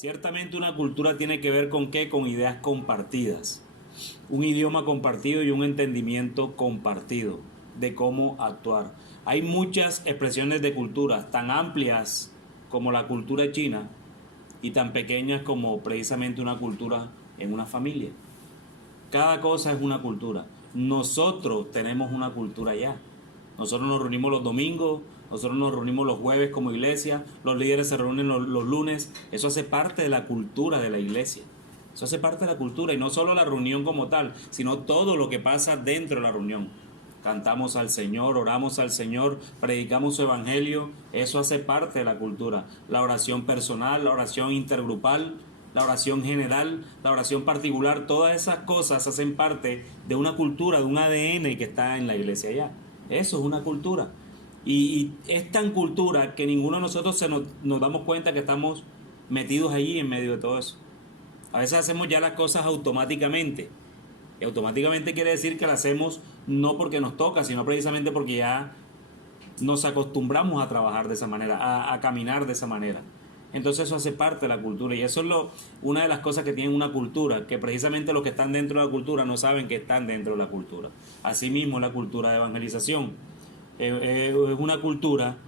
Ciertamente una cultura tiene que ver con qué, con ideas compartidas, un idioma compartido y un entendimiento compartido de cómo actuar. Hay muchas expresiones de culturas tan amplias como la cultura china y tan pequeñas como precisamente una cultura en una familia. Cada cosa es una cultura. Nosotros tenemos una cultura ya. Nosotros nos reunimos los domingos, nosotros nos reunimos los jueves como iglesia, los líderes se reúnen los lunes. Eso hace parte de la cultura de la iglesia. Eso hace parte de la cultura, y no solo la reunión como tal, sino todo lo que pasa dentro de la reunión. Cantamos al Señor, oramos al Señor, predicamos su evangelio. Eso hace parte de la cultura. La oración personal, la oración intergrupal, la oración general, la oración particular, todas esas cosas hacen parte de una cultura, de un ADN que está en la iglesia ya. Eso es una cultura. Y es tan cultura que ninguno de nosotros nos damos cuenta que estamos metidos allí en medio de todo eso. A veces hacemos ya las cosas automáticamente. Y automáticamente quiere decir que las hacemos no porque nos toca, sino precisamente porque ya nos acostumbramos a trabajar de esa manera, a caminar de esa manera. Entonces eso hace parte de la cultura, y eso es una de las cosas que tiene una cultura, que precisamente los que están dentro de la cultura no saben que están dentro de la cultura. Asimismo, la cultura de evangelización es una cultura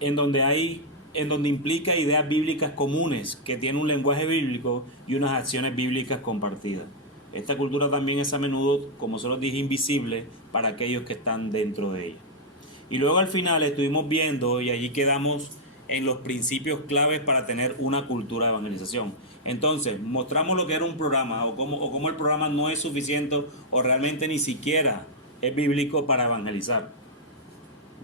en donde implica ideas bíblicas comunes, que tiene un lenguaje bíblico y unas acciones bíblicas compartidas. Esta cultura también es a menudo, como se los dije, invisible para aquellos que están dentro de ella. Y luego al final estuvimos viendo, y allí quedamos en los principios claves para tener una cultura de evangelización. Entonces, mostramos lo que era un programa, o cómo el programa no es suficiente, o realmente ni siquiera es bíblico para evangelizar.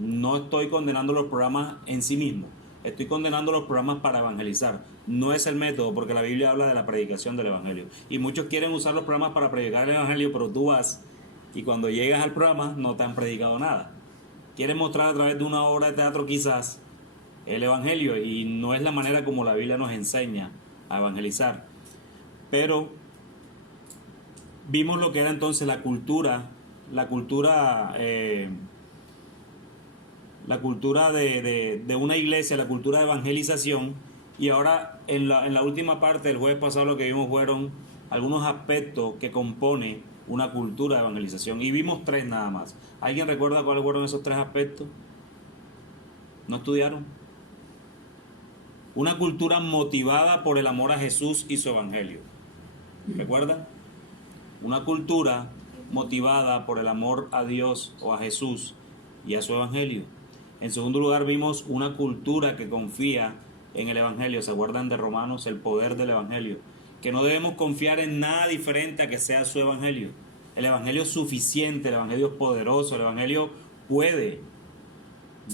No estoy condenando los programas en sí mismos, estoy condenando los programas para evangelizar. No es el método, porque la Biblia habla de la predicación del evangelio. Y muchos quieren usar los programas para predicar el evangelio, pero tú vas y cuando llegas al programa no te han predicado nada. Quieren mostrar a través de una obra de teatro quizás el evangelio, y no es la manera como la Biblia nos enseña a evangelizar. Pero vimos lo que era entonces la cultura de una iglesia, la cultura de evangelización. Y ahora en la última parte del jueves pasado lo que vimos fueron algunos aspectos que compone una cultura de evangelización, y vimos 3 nada más. ¿Alguien recuerda cuáles fueron esos 3 aspectos? ¿No estudiaron? Una cultura motivada por el amor a Jesús y su evangelio. ¿Recuerdan? Una cultura motivada por el amor a Dios o a Jesús y a su evangelio. En segundo lugar, vimos una cultura que confía en el evangelio. ¿Se acuerdan de Romanos? El poder del evangelio. Que no debemos confiar en nada diferente a que sea su evangelio. El evangelio es suficiente, el evangelio es poderoso, el evangelio puede.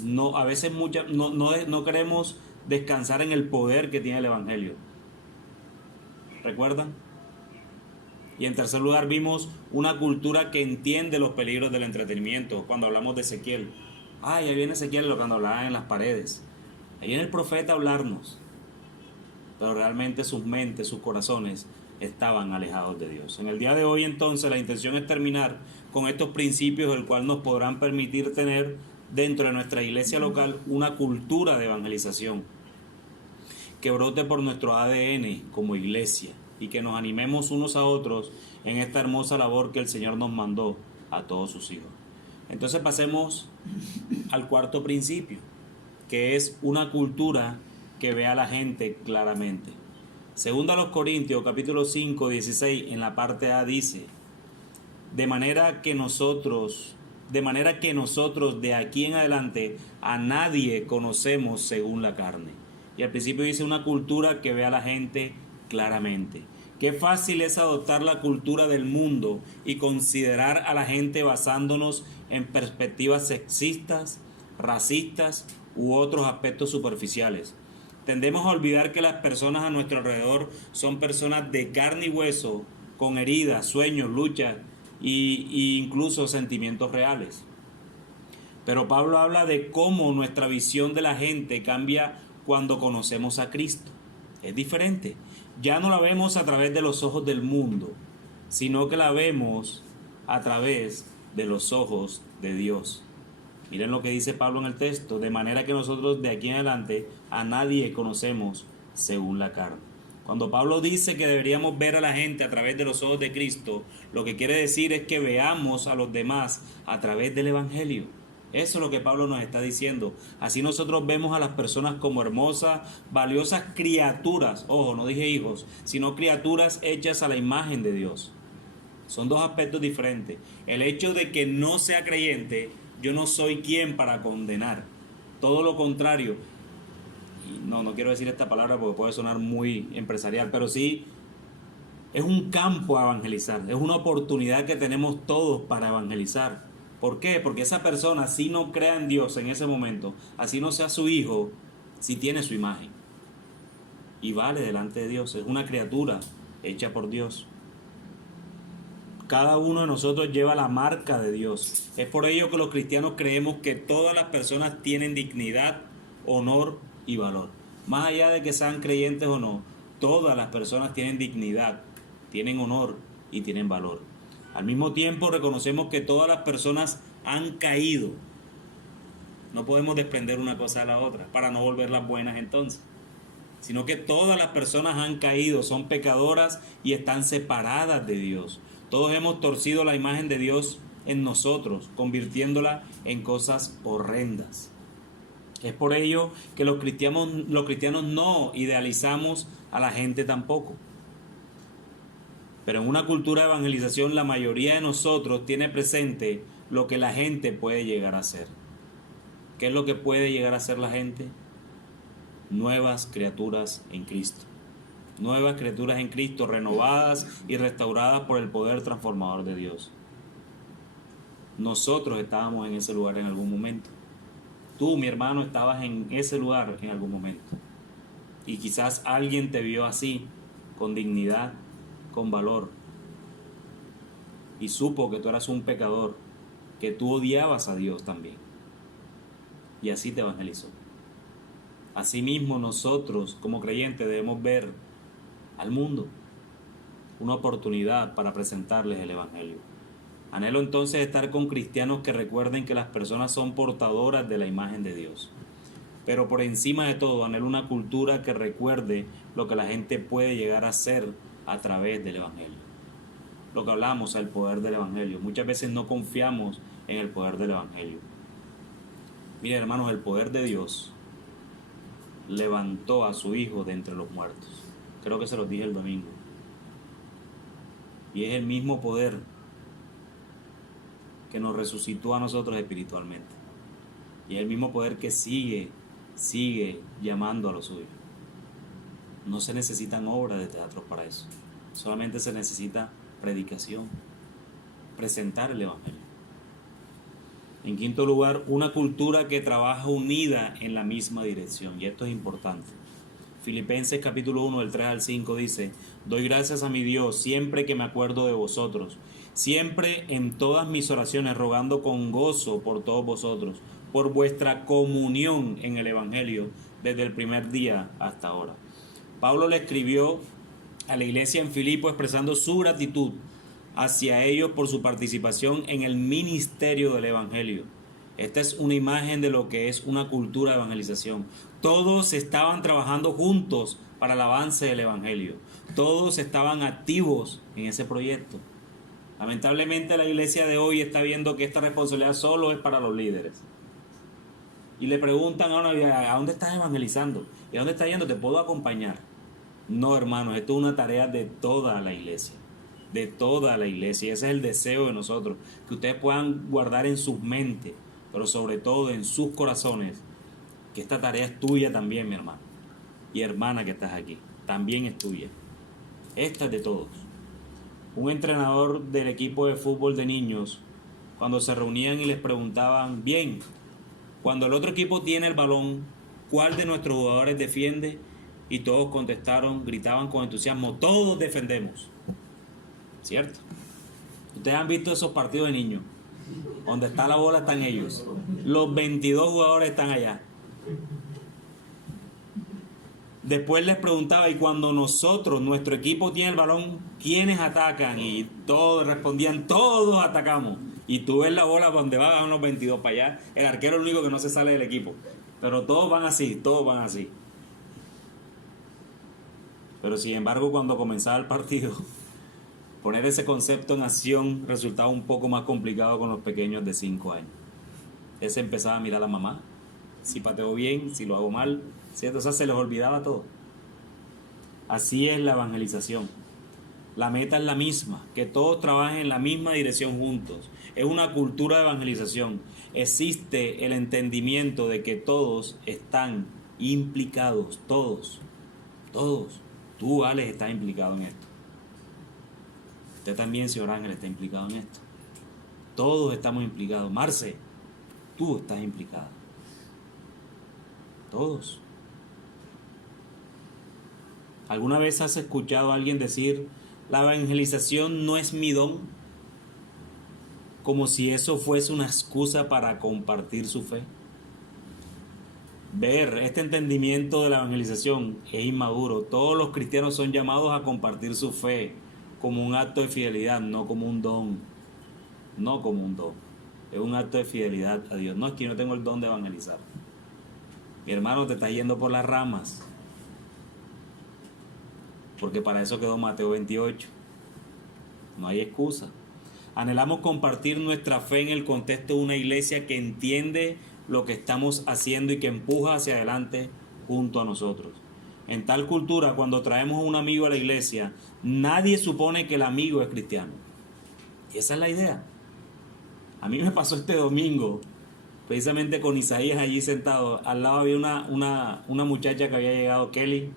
No, a veces no queremos descansar en el poder que tiene el evangelio. ¿Recuerdan? Y en tercer lugar vimos una cultura que entiende los peligros del entretenimiento. Cuando hablamos de Ezequiel, ahí viene Ezequiel, cuando hablaba en las paredes, ahí viene el profeta a hablarnos, pero realmente sus mentes, sus corazones estaban alejados de Dios. En el día de hoy entonces la intención es terminar con estos principios, el cual nos podrán permitir tener dentro de nuestra iglesia local una cultura de evangelización que brote por nuestro ADN como iglesia, y que nos animemos unos a otros en esta hermosa labor que el Señor nos mandó a todos sus hijos. Entonces pasemos al cuarto principio, que es una cultura que vea a la gente claramente. Segunda a los Corintios, capítulo 5, 16, en la parte A dice: de manera que nosotros de aquí en adelante a nadie conocemos según la carne. Y al principio dice una cultura que ve a la gente claramente. Qué fácil es adoptar la cultura del mundo y considerar a la gente basándonos en perspectivas sexistas, racistas u otros aspectos superficiales. Tendemos a olvidar que las personas a nuestro alrededor son personas de carne y hueso, con heridas, sueños, luchas y incluso sentimientos reales. Pero Pablo habla de cómo nuestra visión de la gente cambia cuando conocemos a Cristo. Es diferente. Ya no la vemos a través de los ojos del mundo, sino que la vemos a través de los ojos de Dios. Miren lo que dice Pablo en el texto: de manera que nosotros de aquí en adelante a nadie conocemos según la carne. Cuando Pablo dice que deberíamos ver a la gente a través de los ojos de Cristo, lo que quiere decir es que veamos a los demás a través del Evangelio. Eso es lo que Pablo nos está diciendo. Así nosotros vemos a las personas como hermosas, valiosas criaturas. Ojo, no dije hijos, sino criaturas hechas a la imagen de Dios. Son dos aspectos diferentes. El hecho de que no sea creyente, yo no soy quien para condenar. Todo lo contrario. Y no quiero decir esta palabra porque puede sonar muy empresarial, pero sí es un campo a evangelizar. Es una oportunidad que tenemos todos para evangelizar. ¿Por qué? Porque esa persona, si no crea en Dios en ese momento, así no sea su hijo, si tiene su imagen. Y vale delante de Dios. Es una criatura hecha por Dios. Cada uno de nosotros lleva la marca de Dios. Es por ello que los cristianos creemos que todas las personas tienen dignidad, honor y valor. Más allá de que sean creyentes o no, todas las personas tienen dignidad, tienen honor y tienen valor. Al mismo tiempo reconocemos que todas las personas han caído. No podemos desprender una cosa de la otra para no volverlas buenas entonces. Sino que todas las personas han caído, son pecadoras y están separadas de Dios. Todos hemos torcido la imagen de Dios en nosotros, convirtiéndola en cosas horrendas. Es por ello que los cristianos no idealizamos a la gente tampoco. Pero en una cultura de evangelización la mayoría de nosotros tiene presente lo que la gente puede llegar a ser. ¿Qué es lo que puede llegar a ser la gente? Nuevas criaturas en Cristo. Nuevas criaturas en Cristo, renovadas y restauradas por el poder transformador de Dios. Nosotros estábamos en ese lugar en algún momento. Tú, mi hermano, estabas en ese lugar en algún momento. Y quizás alguien te vio así, con dignidad, con valor, y supo que tú eras un pecador, que tú odiabas a Dios también, y así te evangelizó. Asimismo nosotros como creyentes debemos ver al mundo una oportunidad para presentarles el Evangelio. Anhelo entonces estar con cristianos que recuerden que las personas son portadoras de la imagen de Dios, pero por encima de todo anhelo una cultura que recuerde lo que la gente puede llegar a ser a través del Evangelio. Lo que hablamos, el poder del Evangelio. Muchas veces no confiamos en el poder del Evangelio. Miren, hermanos, el poder de Dios levantó a su Hijo de entre los muertos. Creo que se los dije el domingo. Y es el mismo poder que nos resucitó a nosotros espiritualmente. Y es el mismo poder que sigue llamando a los suyos. No se necesitan obras de teatro para eso. Solamente se necesita predicación, presentar el Evangelio. En quinto lugar, una cultura que trabaja unida en la misma dirección. Y esto es importante. Filipenses capítulo 1, del 3 al 5 dice: doy gracias a mi Dios siempre que me acuerdo de vosotros, siempre en todas mis oraciones, rogando con gozo por todos vosotros, por vuestra comunión en el Evangelio desde el primer día hasta ahora. Pablo le escribió a la iglesia en Filipo expresando su gratitud hacia ellos por su participación en el ministerio del Evangelio. Esta es una imagen de lo que es una cultura de evangelización. Todos estaban trabajando juntos para el avance del Evangelio. Todos estaban activos en ese proyecto. Lamentablemente la iglesia de hoy está viendo que esta responsabilidad solo es para los líderes. Y le preguntan ¿a dónde estás evangelizando? ¿Y a dónde estás yendo? ¿Te puedo acompañar? No, hermanos, esto es una tarea de toda la iglesia. De toda la iglesia. Y ese es el deseo de nosotros. Que ustedes puedan guardar en sus mentes, pero sobre todo en sus corazones, que esta tarea es tuya también, mi hermano. Y hermana que estás aquí, también es tuya. Esta es de todos. Un entrenador del equipo de fútbol de niños, cuando se reunían y les preguntaban: bien, cuando el otro equipo tiene el balón, ¿cuál de nuestros jugadores defiende? Y todos contestaron, gritaban con entusiasmo: todos defendemos. ¿Cierto? Ustedes han visto esos partidos de niños, donde está la bola están ellos, los 22 jugadores están allá. Después les preguntaba: y cuando nuestro equipo tiene el balón, ¿quiénes atacan? Y todos respondían: todos atacamos. Y tú ves la bola donde van los 22 para allá, el arquero es el único que no se sale del equipo, pero todos van así, todos van así. Pero sin embargo, cuando comenzaba el partido, poner ese concepto en acción resultaba un poco más complicado con los pequeños de 5 años. Ese empezaba a mirar a la mamá, si pateo bien, si lo hago mal, ¿cierto? O sea, se les olvidaba todo. Así es la evangelización. La meta es la misma, que todos trabajen en la misma dirección juntos. Es una cultura de evangelización. Existe el entendimiento de que todos están implicados, todos. Tú, Alex, estás implicado en esto. Usted también, señor Ángel, está implicado en esto. Todos estamos implicados. Marce, tú estás implicada. Todos. ¿Alguna vez has escuchado a alguien decir, la evangelización no es mi don? Como si eso fuese una excusa para compartir su fe. Ver este entendimiento de la evangelización es inmaduro. Todos los cristianos son llamados a compartir su fe como un acto de fidelidad, no como un don. No como un don. Es un acto de fidelidad a Dios. No es que yo no tengo el don de evangelizar. Mi hermano, te está yendo por las ramas. Porque para eso quedó Mateo 28. No hay excusa. Anhelamos compartir nuestra fe en el contexto de una iglesia que entiende lo que estamos haciendo y que empuja hacia adelante junto a nosotros. En tal cultura, cuando traemos a un amigo a la iglesia, nadie supone que el amigo es cristiano. Y esa es la idea. A mí me pasó este domingo, precisamente con Isaías allí sentado. Al lado había una muchacha que había llegado, Kelly,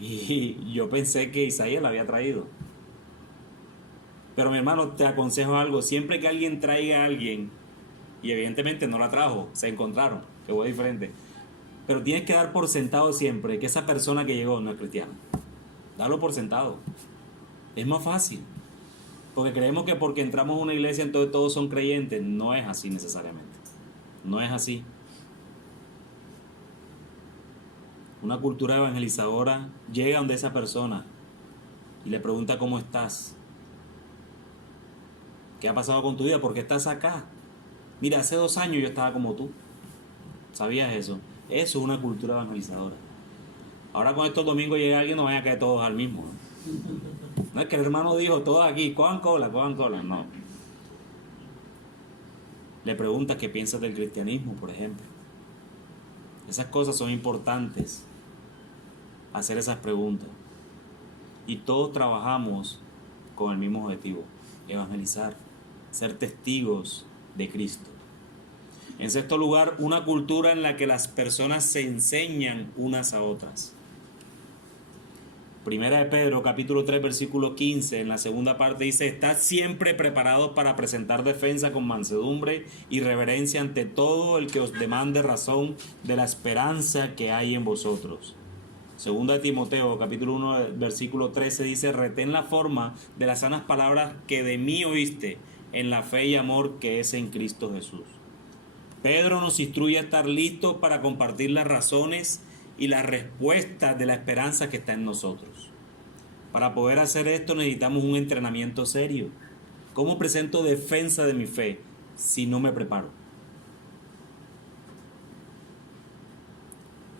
y yo pensé que Isaías la había traído. Pero mi hermano, te aconsejo algo. Siempre que alguien traiga a alguien, y evidentemente no la trajo, se encontraron, que fue diferente, pero tienes que dar por sentado siempre que esa persona que llegó no es cristiana. Dalo por sentado. Es más fácil. Porque creemos que porque entramos a una iglesia entonces todos son creyentes. No es así necesariamente. No es así. Una cultura evangelizadora llega donde esa persona y le pregunta cómo estás. ¿Qué ha pasado con tu vida? ¿Por qué estás acá? Mira, hace 2 años yo estaba como tú. ¿Sabías eso? Eso es una cultura evangelizadora. Ahora con estos domingos llega alguien, no vaya a caer todos al mismo. No es que el hermano dijo, todos aquí, cojan cola. No. Le preguntas qué piensas del cristianismo, por ejemplo. Esas cosas son importantes. Hacer esas preguntas. Y todos trabajamos con el mismo objetivo. Evangelizar. Ser testigos de Cristo. En sexto lugar, una cultura en la que las personas se enseñan unas a otras. Primera de Pedro, capítulo 3, versículo 15, en la segunda parte dice, estad siempre preparados para presentar defensa con mansedumbre y reverencia ante todo el que os demande razón de la esperanza que hay en vosotros. Segunda de Timoteo, capítulo 1, versículo 13 dice, retén la forma de las sanas palabras que de mí oíste, en la fe y amor que es en Cristo Jesús. Pedro nos instruye a estar listos para compartir las razones y las respuestas de la esperanza que está en nosotros. Para poder hacer esto necesitamos un entrenamiento serio. ¿Cómo presento defensa de mi fe si no me preparo?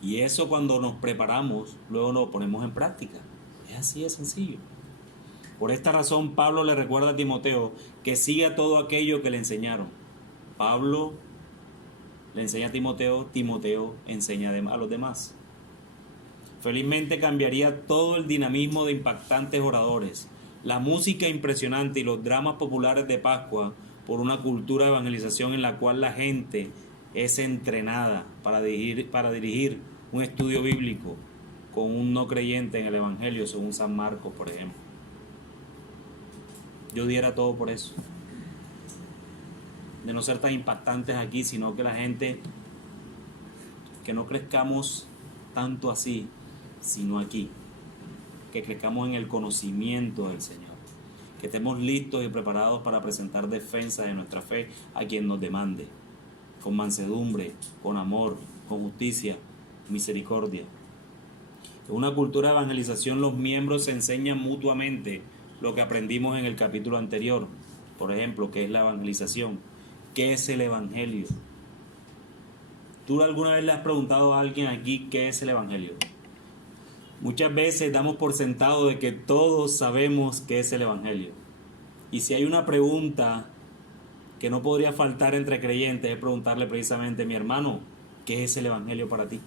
Y eso cuando nos preparamos, luego lo ponemos en práctica. Es así de sencillo. Por esta razón Pablo le recuerda a Timoteo que siga todo aquello que le enseñaron. Pablo le enseña a Timoteo, Timoteo enseña a los demás. Felizmente cambiaría todo el dinamismo de impactantes oradores, la música impresionante y los dramas populares de Pascua por una cultura de evangelización en la cual la gente es entrenada para dirigir un estudio bíblico con un no creyente en el Evangelio, según San Marcos, por ejemplo. Yo diera todo por eso. De no ser tan impactantes aquí, sino que la gente, que no crezcamos tanto así, sino aquí, que crezcamos en el conocimiento del Señor, que estemos listos y preparados para presentar defensa de nuestra fe a quien nos demande, con mansedumbre, con amor, con justicia, misericordia. En una cultura de evangelización los miembros se enseñan mutuamente lo que aprendimos en el capítulo anterior, por ejemplo, ¿qué es la evangelización? ¿Qué es el evangelio? ¿Tú alguna vez le has preguntado a alguien aquí qué es el evangelio? Muchas veces damos por sentado de que todos sabemos qué es el Evangelio. Y si hay una pregunta que no podría faltar entre creyentes, es preguntarle precisamente: mi hermano, ¿qué es el Evangelio para ti?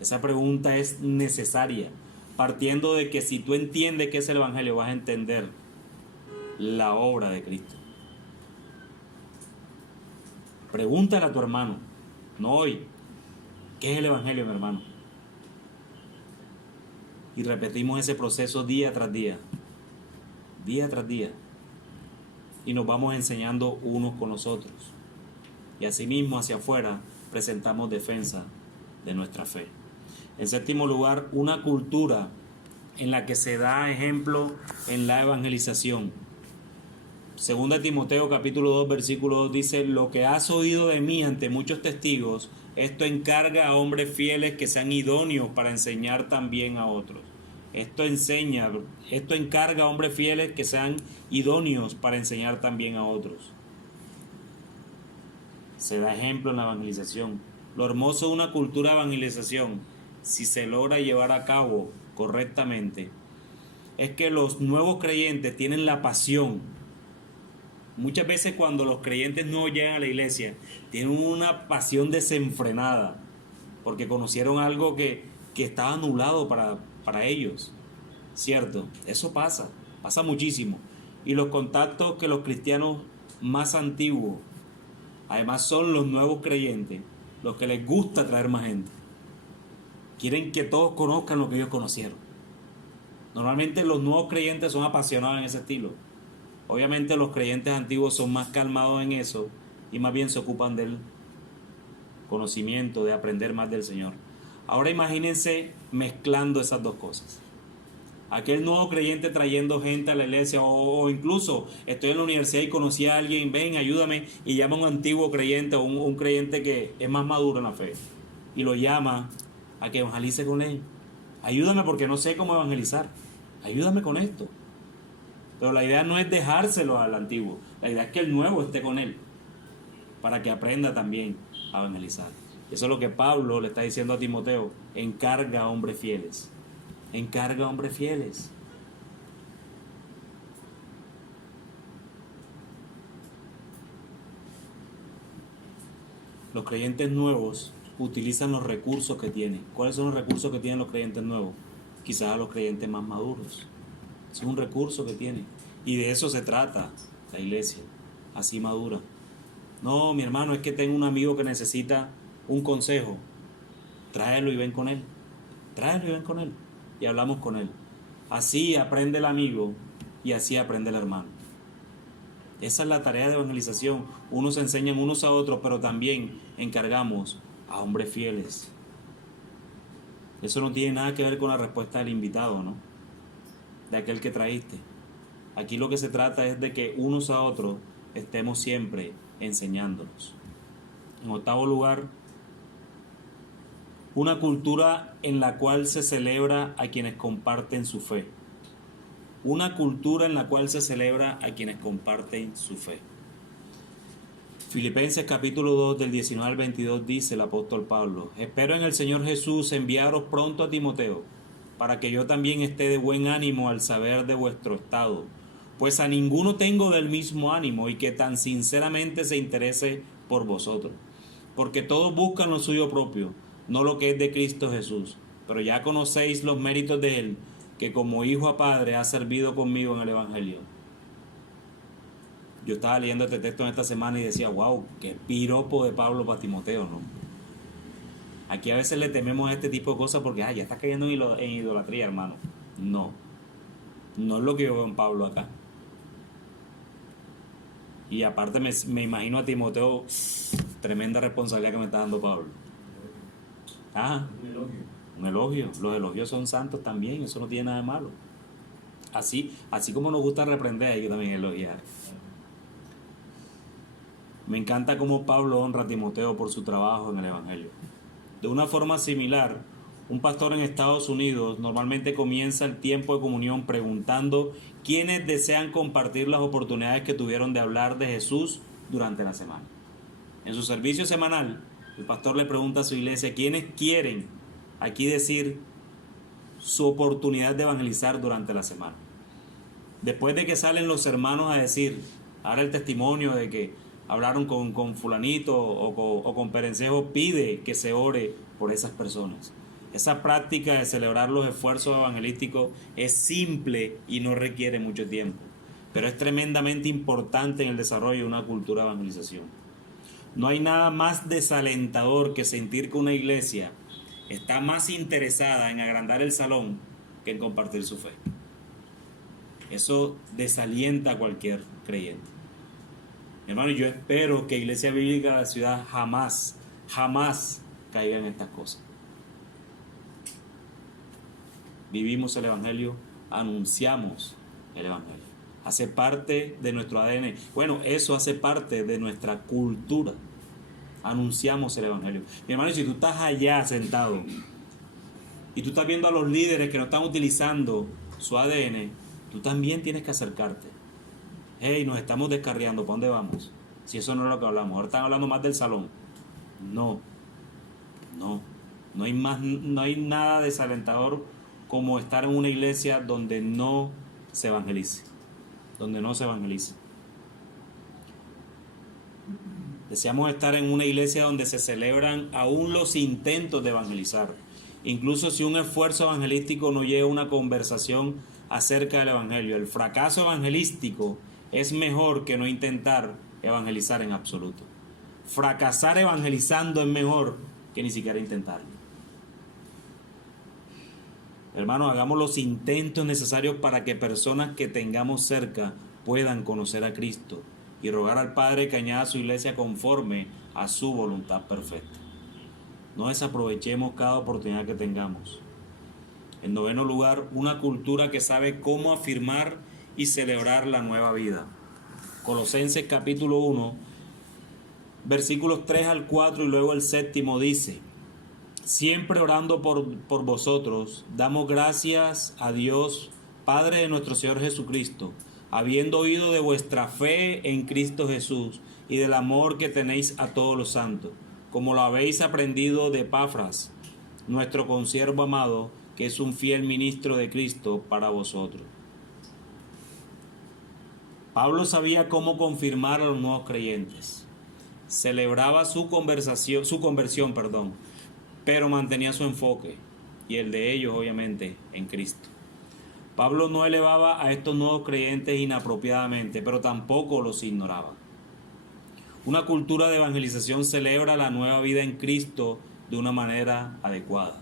Esa pregunta es necesaria, partiendo de que si tú entiendes qué es el Evangelio, vas a entender la obra de Cristo. Pregúntale a tu hermano, no hoy, ¿qué es el Evangelio, mi hermano? Y repetimos ese proceso día tras día, día tras día. Y nos vamos enseñando unos con los otros. Y asimismo hacia afuera presentamos defensa de nuestra fe. En séptimo lugar, una cultura en la que se da ejemplo en la evangelización. Segunda de Timoteo capítulo 2 versículo 2 dice: lo que has oído de mí ante muchos testigos, esto encarga a hombres fieles que sean idóneos para enseñar también a otros. Esto encarga a hombres fieles que sean idóneos para enseñar también a otros. Se da ejemplo en la evangelización. Lo hermoso de una cultura de evangelización, si se logra llevar a cabo correctamente, es que los nuevos creyentes tienen la pasión. Muchas veces cuando los creyentes no llegan a la iglesia, tienen una pasión desenfrenada, porque conocieron algo que estaba anulado para ellos, ¿cierto? Eso pasa muchísimo. Y los contactos que los cristianos más antiguos, además, son los nuevos creyentes, los que les gusta traer más gente. Quieren que todos conozcan lo que ellos conocieron. Normalmente los nuevos creyentes son apasionados en ese estilo. Obviamente los creyentes antiguos son más calmados en eso y más bien se ocupan del conocimiento, de aprender más del Señor. Ahora imagínense mezclando esas dos cosas. Aquel nuevo creyente trayendo gente a la iglesia, o incluso estoy en la universidad y conocí a alguien, ven, ayúdame, y llama a un antiguo creyente o un creyente que es más maduro en la fe y lo llama a que evangelice con él. Ayúdame porque no sé cómo evangelizar, ayúdame con esto. Pero la idea no es dejárselo al antiguo, la idea es que el nuevo esté con él para que aprenda también a evangelizar. Eso es lo que Pablo le está diciendo a Timoteo: encarga a hombres fieles. Encarga a hombres fieles. Los creyentes nuevos utilizan los recursos que tienen. ¿Cuáles son los recursos que tienen los creyentes nuevos? Quizás a los creyentes más maduros. Es un recurso que tienen. Y de eso se trata la iglesia, así madura. No, mi hermano, es que tengo un amigo que necesita un consejo. Tráelo y ven con él. Tráelo y ven con él. Y hablamos con él. Así aprende el amigo y así aprende el hermano. Esa es la tarea de evangelización. Unos enseñan unos a otros, pero también encargamos a hombres fieles. Eso no tiene nada que ver con la respuesta del invitado, ¿no? De aquel que traíste. Aquí lo que se trata es de que unos a otros estemos siempre enseñándonos. En octavo lugar, una cultura en la cual se celebra a quienes comparten su fe. Una cultura en la cual se celebra a quienes comparten su fe. Filipenses capítulo 2 del 19 al 22 dice el apóstol Pablo: espero en el Señor Jesús enviaros pronto a Timoteo, para que yo también esté de buen ánimo al saber de vuestro estado, pues a ninguno tengo del mismo ánimo y que tan sinceramente se interese por vosotros, porque todos buscan lo suyo propio, no lo que es de Cristo Jesús, pero ya conocéis los méritos de él, que como hijo a padre ha servido conmigo en el Evangelio. Yo estaba leyendo este texto en esta semana y decía: wow, qué piropo de Pablo para Timoteo, ¿no? Aquí a veces le tememos a este tipo de cosas porque ya está cayendo en idolatría, hermano. No es lo que yo veo en Pablo acá. Y aparte me imagino a Timoteo, tremenda responsabilidad que me está dando Pablo. Un elogio. Los elogios son santos también, eso no tiene nada de malo. Así como nos gusta reprender, hay que también elogiar. Me encanta cómo Pablo honra a Timoteo por su trabajo en el Evangelio. De una forma similar, un pastor en Estados Unidos normalmente comienza el tiempo de comunión preguntando quiénes desean compartir las oportunidades que tuvieron de hablar de Jesús durante la semana. En su servicio semanal, el pastor le pregunta a su iglesia quiénes quieren aquí decir su oportunidad de evangelizar durante la semana. Después de que salen los hermanos a decir, ahora el testimonio de que hablaron con fulanito o con perencejo, pide que se ore por esas personas. Esa práctica de celebrar los esfuerzos evangelísticos es simple y no requiere mucho tiempo, pero es tremendamente importante en el desarrollo de una cultura de evangelización. No hay nada más desalentador que sentir que una iglesia está más interesada en agrandar el salón que en compartir su fe. Eso desalienta a cualquier creyente. Hermano, yo espero que Iglesia Bíblica de la Ciudad jamás caiga en estas cosas. Vivimos el Evangelio, anunciamos el Evangelio. Hace parte de nuestro ADN. Bueno, eso hace parte de nuestra cultura. Anunciamos el Evangelio. Mi hermano, si tú estás allá sentado y tú estás viendo a los líderes que no están utilizando su ADN, tú también tienes que acercarte. Hey, nos estamos descarriando, ¿para dónde vamos? Si eso no es lo que hablamos. Ahora están hablando más del salón. No hay nada desalentador como estar en una iglesia donde no se evangelice. Deseamos estar en una iglesia donde se celebran aún los intentos de evangelizar. Incluso si un esfuerzo evangelístico no lleva a una conversación acerca del evangelio. El fracaso evangelístico es mejor que no intentar evangelizar en absoluto. Fracasar evangelizando es mejor que ni siquiera intentarlo. Hermanos, hagamos los intentos necesarios para que personas que tengamos cerca puedan conocer a Cristo y rogar al Padre que añada a su iglesia conforme a su voluntad perfecta. No desaprovechemos cada oportunidad que tengamos. En noveno lugar, una cultura que sabe cómo afirmar y celebrar la nueva vida. Colosenses capítulo 1, versículos 3 al 4 y luego el 7 dice: siempre orando por vosotros, damos gracias a Dios, Padre de nuestro Señor Jesucristo, habiendo oído de vuestra fe en Cristo Jesús y del amor que tenéis a todos los santos, como lo habéis aprendido de Epafras, nuestro consiervo amado, que es un fiel ministro de Cristo para vosotros. Pablo sabía cómo confirmar a los nuevos creyentes. Celebraba su conversión, pero mantenía su enfoque y el de ellos, obviamente, en Cristo. Pablo no elevaba a estos nuevos creyentes inapropiadamente, pero tampoco los ignoraba. Una cultura de evangelización celebra la nueva vida en Cristo de una manera adecuada.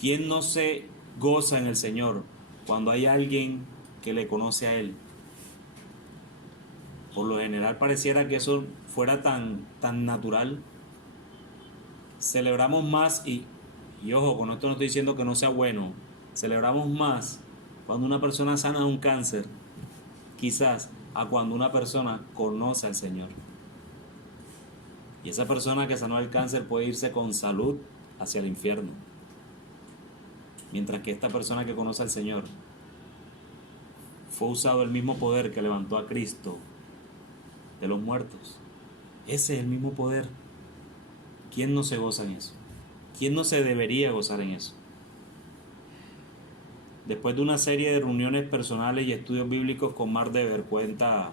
¿Quién no se goza en el Señor cuando hay alguien que le conoce a Él? Por lo general pareciera que eso fuera tan natural. Celebramos más y ojo, con esto no estoy diciendo que no sea bueno. Celebramos más cuando una persona sana de un cáncer, quizás, a cuando una persona conoce al Señor. Y esa persona que sanó el cáncer puede irse con salud hacia el infierno. Mientras que esta persona que conoce al Señor, fue usado el mismo poder que levantó a Cristo de los muertos. Ese es el mismo poder. ¿Quién no se goza en eso? ¿Quién no se debería gozar en eso? Después de una serie de reuniones personales y estudios bíblicos con Mark Dever, cuenta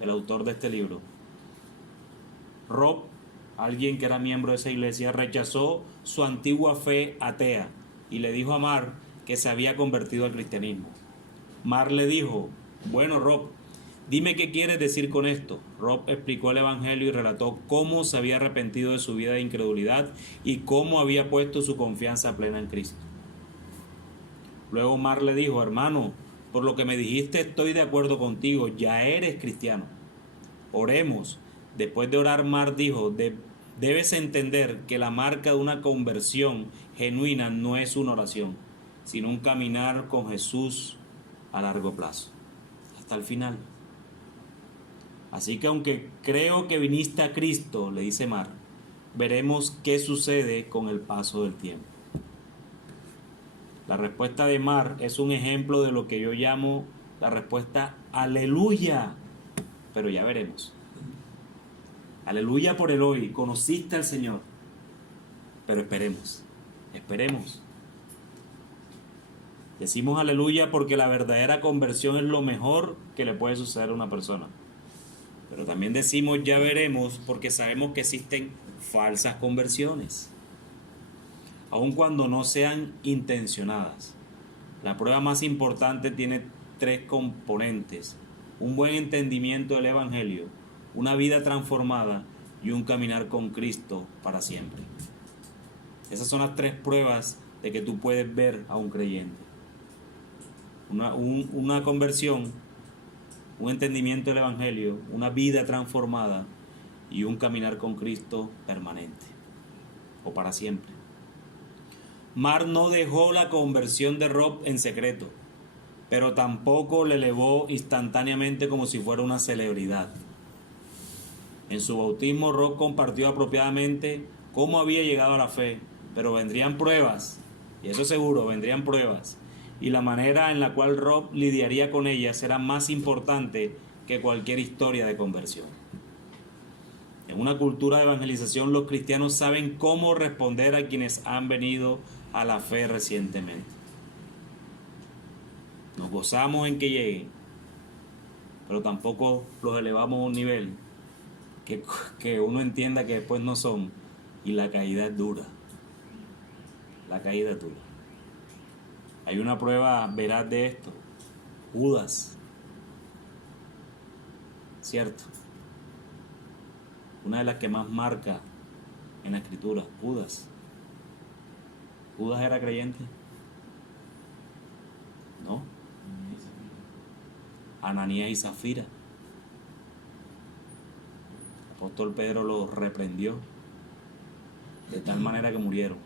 el autor de este libro, Rob, alguien que era miembro de esa iglesia, rechazó su antigua fe atea y le dijo a Mark que se había convertido al cristianismo. Mark le dijo: bueno, Rob, dime qué quieres decir con esto. Rob explicó el evangelio y relató cómo se había arrepentido de su vida de incredulidad y cómo había puesto su confianza plena en Cristo. Luego Mark le dijo: hermano, por lo que me dijiste estoy de acuerdo contigo, ya eres cristiano. Oremos. Después de orar, Mark dijo: debes entender que la marca de una conversión genuina no es una oración, sino un caminar con Jesús a largo plazo, hasta el final. Así que aunque creo que viniste a Cristo, le dice Mark, veremos qué sucede con el paso del tiempo. La respuesta de Mark es un ejemplo de lo que yo llamo la respuesta aleluya, pero ya veremos. Aleluya por el hoy, conociste al Señor, pero esperemos. Decimos aleluya porque la verdadera conversión es lo mejor que le puede suceder a una persona. Pero también decimos ya veremos porque sabemos que existen falsas conversiones, aun cuando no sean intencionadas. La prueba más importante tiene 3 componentes: un buen entendimiento del Evangelio, una vida transformada y un caminar con Cristo para siempre. Esas son las 3 pruebas de que tú puedes ver a un creyente: una conversión, un entendimiento del Evangelio, una vida transformada y un caminar con Cristo permanente o para siempre. Mar no dejó la conversión de Rob en secreto, pero tampoco le elevó instantáneamente como si fuera una celebridad. En su bautismo, Rob compartió apropiadamente cómo había llegado a la fe, pero vendrían pruebas, y eso seguro, vendrían pruebas, y la manera en la cual Rob lidiaría con ellas será más importante que cualquier historia de conversión. En una cultura de evangelización, los cristianos saben cómo responder a quienes han venido a la fe recientemente. Nos gozamos en que lleguen, pero tampoco los elevamos a un nivel que uno entienda que después no son, y la caída es dura. La caída es dura. Hay una prueba veraz de esto: Judas, ¿cierto? Una de las que más marca en la escritura, Judas. ¿Judas era creyente? No. Ananías y Zafira. El apóstol Pedro los reprendió de tal manera que murieron.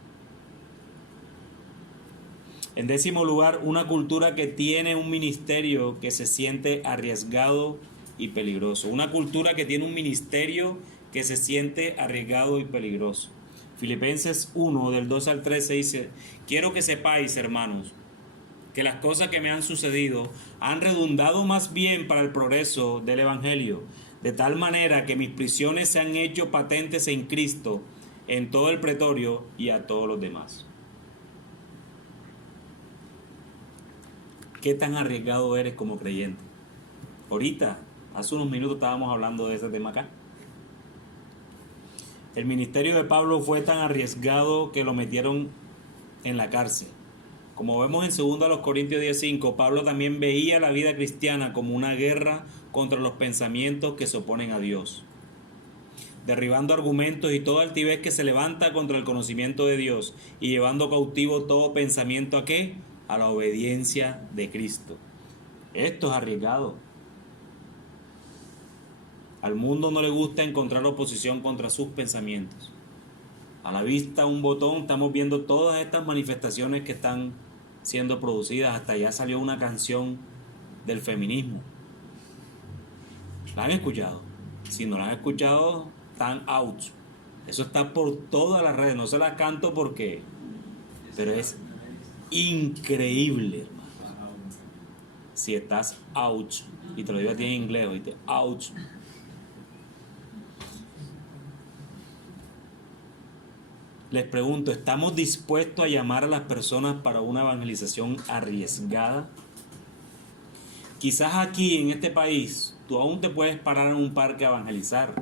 En 10º lugar, una cultura que tiene un ministerio que se siente arriesgado y peligroso. Una cultura que tiene un ministerio que se siente arriesgado y peligroso. Filipenses 1, del 2 al 13 dice: quiero que sepáis, hermanos, que las cosas que me han sucedido han redundado más bien para el progreso del Evangelio, de tal manera que mis prisiones se han hecho patentes en Cristo, en todo el pretorio y a todos los demás. ¿Qué tan arriesgado eres como creyente? Ahorita, hace unos minutos estábamos hablando de ese tema acá. El ministerio de Pablo fue tan arriesgado que lo metieron en la cárcel. Como vemos en 2 Corintios 10:5, Pablo también veía la vida cristiana como una guerra contra los pensamientos que se oponen a Dios, derribando argumentos y toda altivez que se levanta contra el conocimiento de Dios y llevando cautivo todo pensamiento ¿a qué? A la obediencia de Cristo. Esto es arriesgado. Al mundo no le gusta encontrar oposición contra sus pensamientos. A la vista, un botón, estamos viendo todas estas manifestaciones que están siendo producidas. Hasta ya salió una canción del feminismo. ¿La han escuchado? Si no la han escuchado, están out. Eso está por todas las redes. No se las canto porque... pero es increíble, hermano. Si estás out, y te lo digo a ti en inglés, oíste, out. Les pregunto, ¿estamos dispuestos a llamar a las personas para una evangelización arriesgada? Quizás aquí en este país tú aún te puedes parar en un parque a evangelizar,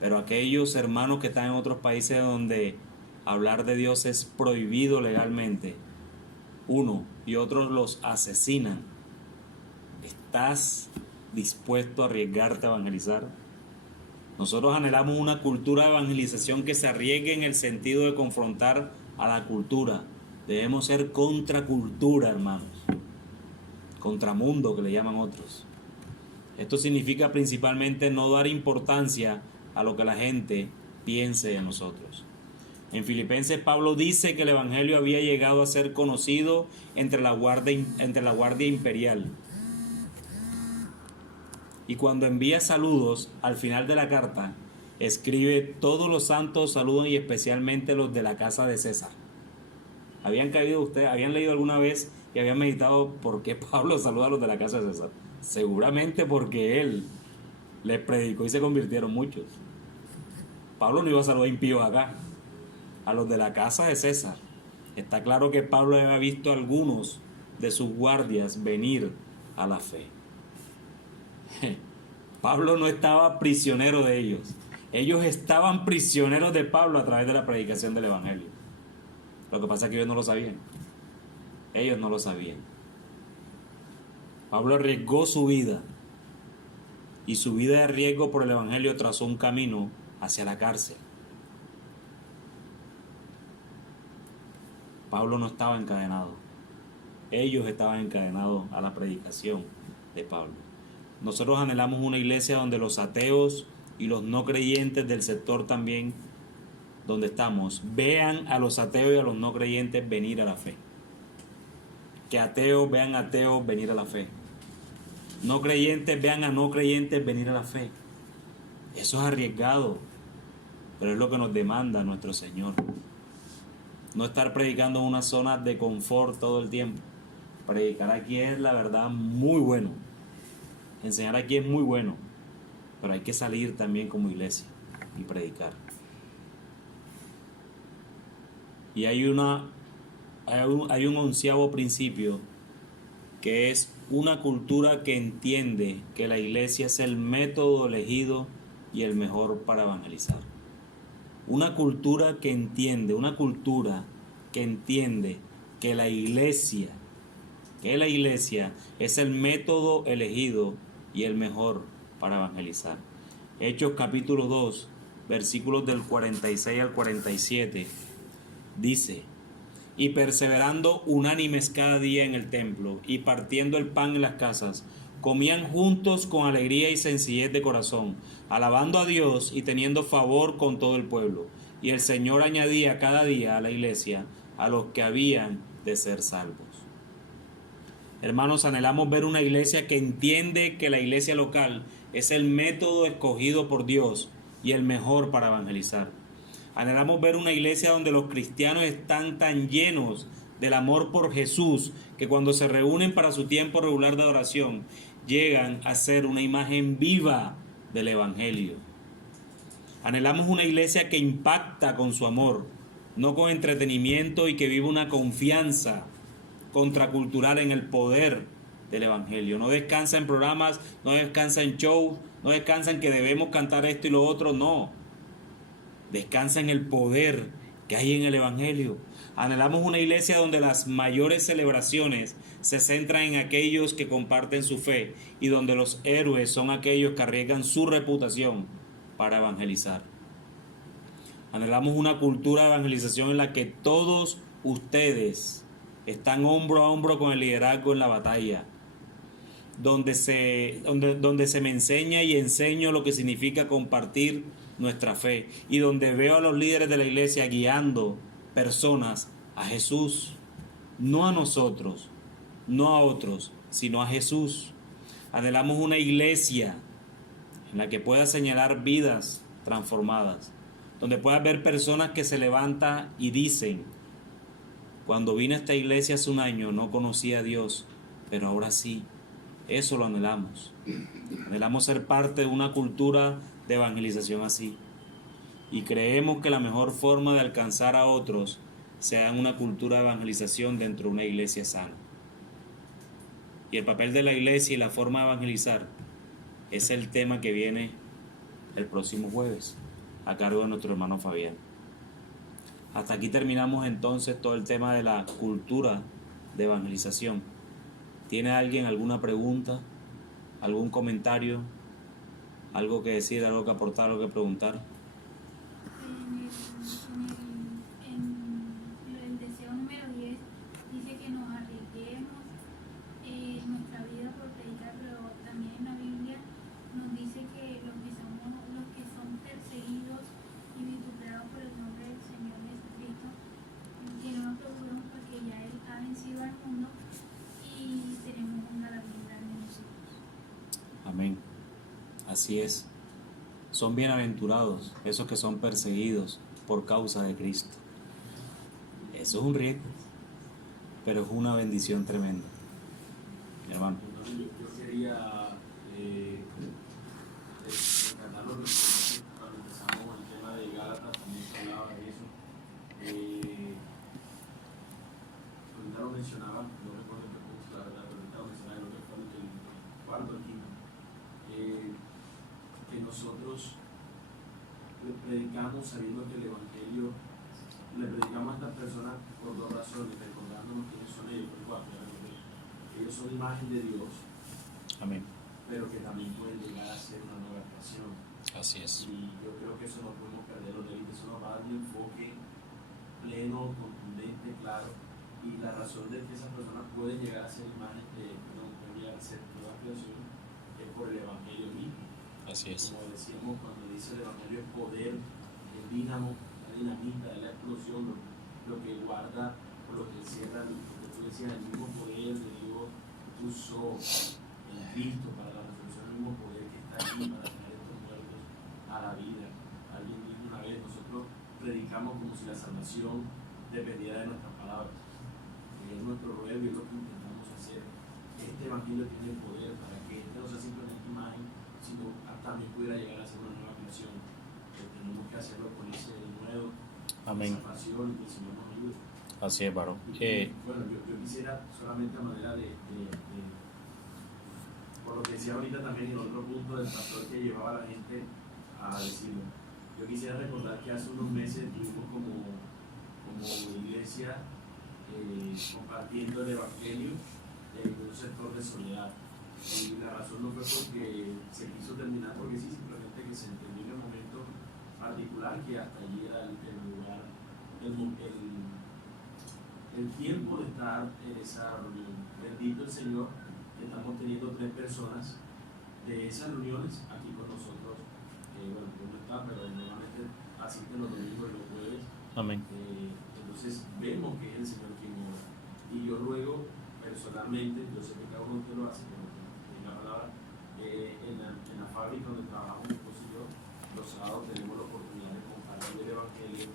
pero aquellos hermanos que están en otros países donde hablar de Dios es prohibido legalmente, uno y otros los asesinan, ¿estás dispuesto a arriesgarte a evangelizar? Nosotros anhelamos una cultura de evangelización que se arriesgue en el sentido de confrontar a la cultura. Debemos ser contracultura, hermanos. Contramundo, que le llaman otros. Esto significa principalmente no dar importancia a lo que la gente piense de nosotros. En Filipenses, Pablo dice que el Evangelio había llegado a ser conocido entre la guardia imperial. Y cuando envía saludos al final de la carta, escribe: todos los santos saludan y especialmente los de la casa de César. ¿Habían leído alguna vez y habían meditado por qué Pablo saluda a los de la casa de César? Seguramente porque él les predicó y se convirtieron muchos. Pablo no iba a saludar impíos acá, a los de la casa de César. Está claro que Pablo había visto a algunos de sus guardias venir a la fe. Pablo no estaba prisionero de ellos. Ellos estaban prisioneros de Pablo a través de la predicación del Evangelio. Lo que pasa es que ellos no lo sabían. Ellos no lo sabían. Pablo arriesgó su vida. Y su vida de riesgo por el Evangelio trazó un camino hacia la cárcel. Pablo no estaba encadenado. Ellos estaban encadenados a la predicación de Pablo. Nosotros anhelamos una iglesia donde los ateos y los no creyentes del sector también, donde estamos, vean a los ateos y a los no creyentes venir a la fe. Que ateos vean a ateos venir a la fe. No creyentes vean a no creyentes venir a la fe. Eso es arriesgado, pero es lo que nos demanda nuestro Señor. No estar predicando en una zona de confort todo el tiempo. Predicar aquí es, la verdad, muy bueno. Enseñar aquí es muy bueno, pero hay que salir también como iglesia y predicar. Y hay un 11º principio, que es una cultura que entiende que la iglesia es el método elegido y el mejor para evangelizar. Una cultura que entiende que la iglesia es el método elegido y el mejor para evangelizar. Hechos capítulo 2, versículos del 46 al 47, dice: y perseverando unánimes cada día en el templo y partiendo el pan en las casas, comían juntos con alegría y sencillez de corazón, alabando a Dios y teniendo favor con todo el pueblo. Y el Señor añadía cada día a la iglesia a los que habían de ser salvos. Hermanos, anhelamos ver una iglesia que entiende que la iglesia local es el método escogido por Dios y el mejor para evangelizar. Anhelamos ver una iglesia donde los cristianos están tan llenos del amor por Jesús que cuando se reúnen para su tiempo regular de adoración llegan a ser una imagen viva del Evangelio. Anhelamos una iglesia que impacta con su amor, no con entretenimiento, y que vive una confianza contracultural en el poder del Evangelio. No descansa en programas, no descansa en shows, no descansa en que debemos cantar esto y lo otro, no. Descansa en el poder que hay en el Evangelio. Anhelamos una iglesia donde las mayores celebraciones se centran en aquellos que comparten su fe y donde los héroes son aquellos que arriesgan su reputación para evangelizar. Anhelamos una cultura de evangelización en la que todos ustedes están hombro a hombro con el liderazgo en la batalla, donde se me enseña y enseño lo que significa compartir nuestra fe, y donde veo a los líderes de la iglesia guiando personas a Jesús, no a nosotros, no a otros, sino a Jesús. Anhelamos una iglesia en la que pueda señalar vidas transformadas, donde pueda ver personas que se levantan y dicen: cuando vine a esta iglesia hace un año no conocía a Dios, pero ahora sí. Eso lo anhelamos. Anhelamos ser parte de una cultura de evangelización así. Y creemos que la mejor forma de alcanzar a otros sea en una cultura de evangelización dentro de una iglesia sana. Y el papel de la iglesia y la forma de evangelizar es el tema que viene el próximo jueves a cargo de nuestro hermano Fabián. Hasta aquí terminamos entonces todo el tema de la cultura de evangelización. ¿Tiene alguien alguna pregunta, algún comentario, algo que decir, algo que aportar, algo que preguntar? El deseo número 10 dice que nos arriesguemos nuestra vida por predicar, pero también en la Biblia nos dice que los que son perseguidos y vituperados por el nombre del Señor Jesucristo, que no nos preocupemos porque ya Él ha vencido al mundo y tenemos un galardón grande en nosotros. Amén. Así es. Son bienaventurados esos que son perseguidos por causa de Cristo. Eso es un riesgo, pero es una bendición tremenda. Mi hermano. Yo quería rescatar lo que cuando empezamos el tema de Gálatas, también se hablaba de eso. ahorita lo mencionaba, no recuerdo qué punto, la verdad, pero ahorita lo mencionaba, creo que fue el cuarto, el quinto, que nosotros le predicamos sabiendo que el Evangelio, le predicamos a estas personas por dos razones, recordándonos quiénes son ellos, por cuatro, ellos son imagen de Dios, Amén. pero que también pueden llegar a ser una nueva creación. Así es. Y yo creo que eso no podemos perderlo de vista, eso nos va a dar un enfoque pleno, contundente, claro, y la razón de que esas personas pueden llegar a ser imagen de, no, pueden llegar a ser nueva creación es por el Evangelio mismo. Así es. Como decíamos, cuando dice el Evangelio es poder, el dínamo, la dinamita, la explosión, lo que guarda, o lo que encierra, lo que tú decías, el mismo poder de Dios que usó en Cristo para la resurrección, el mismo poder que está aquí para traer estos muertos a la vida. Alguien dijo una vez, nosotros predicamos como si la salvación dependiera de nuestras palabras. Es nuestro ruego y es lo que intentamos hacer. Este Evangelio tiene poder para que este no sea simplemente imagen, sino también pudiera llegar a ser una nueva creación. Tenemos que hacerlo con ese nuevo, Amén. esa pasión que el Señor nos ayude. Así es, varón. Bueno, yo quisiera solamente a manera por lo que decía ahorita también en otro punto del pastor que llevaba a la gente a decirlo. Yo quisiera recordar que hace unos meses estuvimos como iglesia compartiendo el Evangelio en un sector de soledad. Y la razón no fue porque se quiso terminar, porque sí, simplemente que se entendió en el momento particular que hasta allí era el lugar, el tiempo de estar en esa reunión. Bendito el Señor, que estamos teniendo 3 personas de esas reuniones aquí con nosotros. Bueno, yo no está, pero normalmente asisten los domingos y los jueves. Amén. Entonces vemos que es el Señor quien obra. Y yo ruego personalmente, yo sé que cada uno de ustedes lo hace, pero en la palabra, en la fábrica donde trabajamos mi esposo y yo, los sábados tenemos la oportunidad de compartir el Evangelio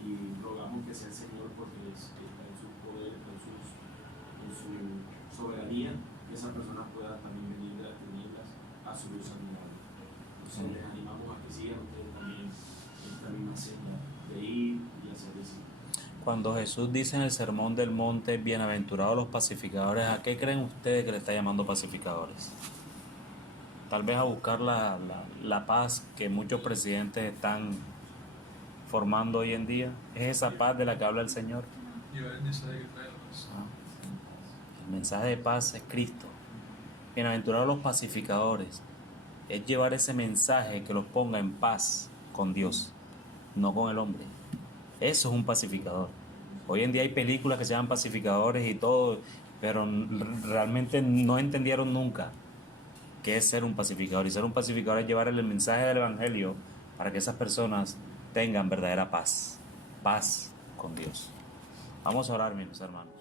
y rogamos que sea el Señor porque está en su poder, en su soberanía, que esas personas puedan también venir de las tinieblas a su luz admirable. Entonces les animamos a que sigan ustedes también esta misma senda de ir y hacer discípulos. Cuando Jesús dice en el Sermón del Monte, bienaventurados los pacificadores, ¿a qué creen ustedes que le está llamando pacificadores? Tal vez a buscar la paz que muchos presidentes están formando hoy en día. ¿Es esa paz de la que habla el Señor? Llevar el mensaje que trae la paz. El mensaje de paz es Cristo. Bienaventurados los pacificadores. Es llevar ese mensaje que los ponga en paz con Dios, no con el hombre. Eso es un pacificador. Hoy en día hay películas que se llaman pacificadores y todo, pero realmente no entendieron nunca qué es ser un pacificador. Y ser un pacificador es llevar el mensaje del Evangelio para que esas personas tengan verdadera paz. Paz con Dios. Vamos a orar, mis hermanos.